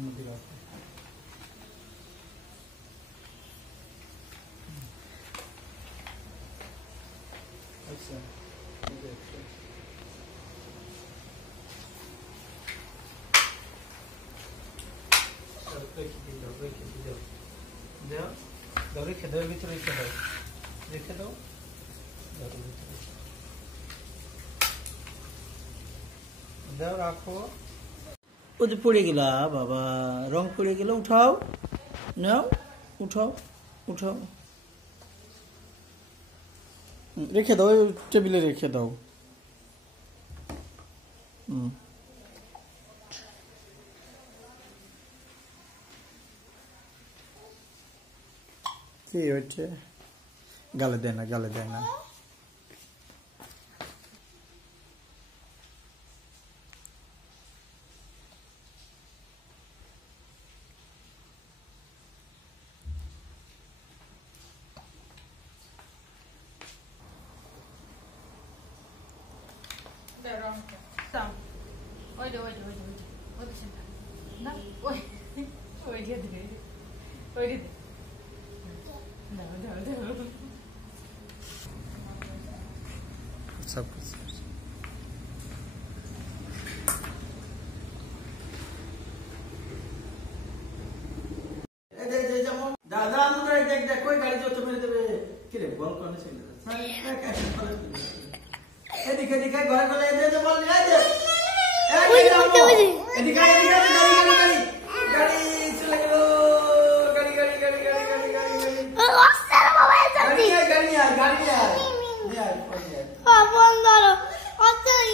প্লেটের মধ্যে রাখো। আচ্ছা রেখে দাও, ভিতরে রেখে দাও, রেখে দাও, দাও, রাখো। ও যে পড়ে গেলা বাবা, রং পড়ে গেল, উঠাও, নাও, উঠাও, উঠাও, রেখে দাও, টেবিলে রেখে দাও। কি হচ্ছে? গালে দেয় না, গালে দেয় না। सब कुछ दादा আমরা দেখ দেখ কই গাড়ি যত মেরে দেবে কি রে বল কোনে চলে এদিকে এদিকে ঘরে ঘরে এদিকে বল এই যে এদিকে এদিকে গাড়ি গাড়ি গাড়ি চলে গেল, গাড়ি গাড়ি গাড়ি গাড়ি গাড়ি গাড়ি গাড়ি অস্তার বাবা যাচ্ছে, গাড়ি আর গাড়ি আর यार ফোন ধরো অতই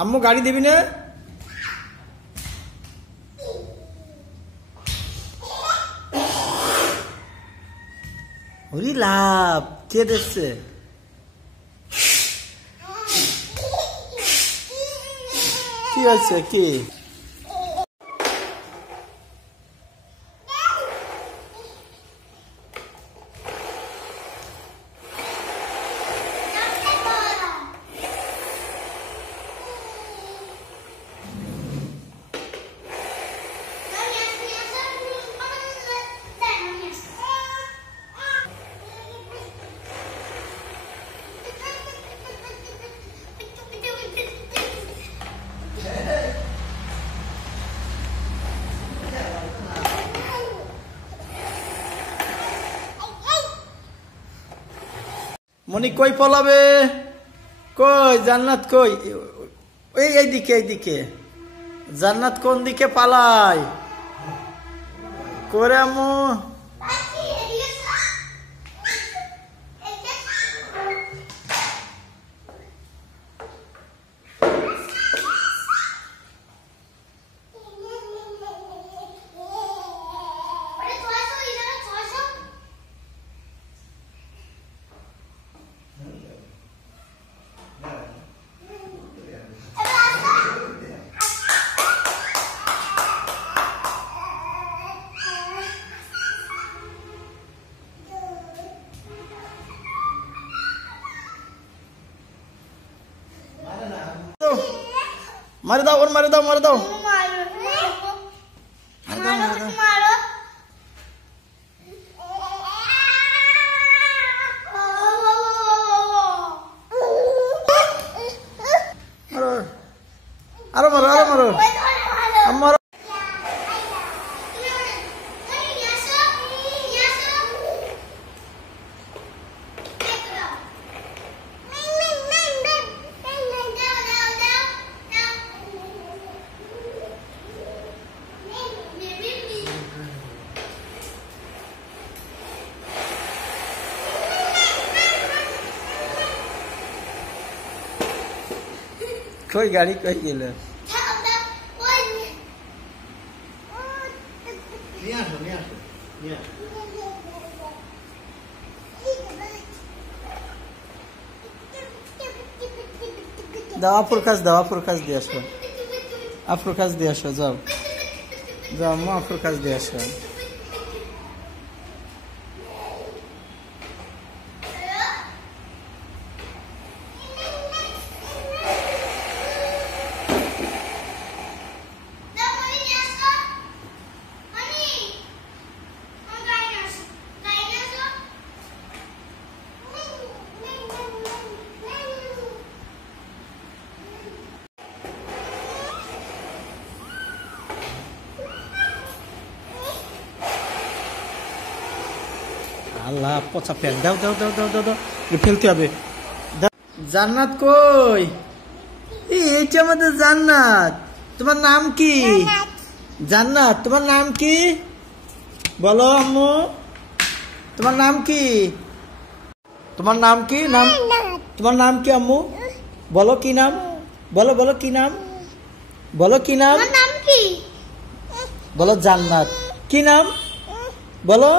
আম্মু গাড়ি দিবি না? ওরে লাভ কে দেখছে? কি আছে কি? মনি কই পলাবে? কই জান্নাত কই? ওই এইদিকে এইদিকে। জান্নাত কোন দিকে পালায়? করে আম্মু मार दो और मार दो, मार दो, मार दो, मार दो, मारो। मारो, मारो, मारो, मारो, मारो। कोई गाड़ी कोई गेले দাও আপুর কাজ, দাও আপুর কাজ দিয়ে আসো, আপুর কাজ দিয়ে আসো, যাও যাও মা আপুর কাজ দিয়ে আসো। আল্লাহ পচা প্যান দাও দাও দাও দাও দাও দাও ফেলতে হবে। জান্নাত কই? এইটা আমাদের জান্নাত। তোমার নাম কি? জান্নাত। তোমার নাম কি বলো আম্মু? তোমার নাম কি? তোমার নাম কি? নাম তোমার নাম কি আম্মু? বলো কি নাম? বলো বলো কি নাম? বলো কি নাম? বলো জান্নাত। কি নাম বলো?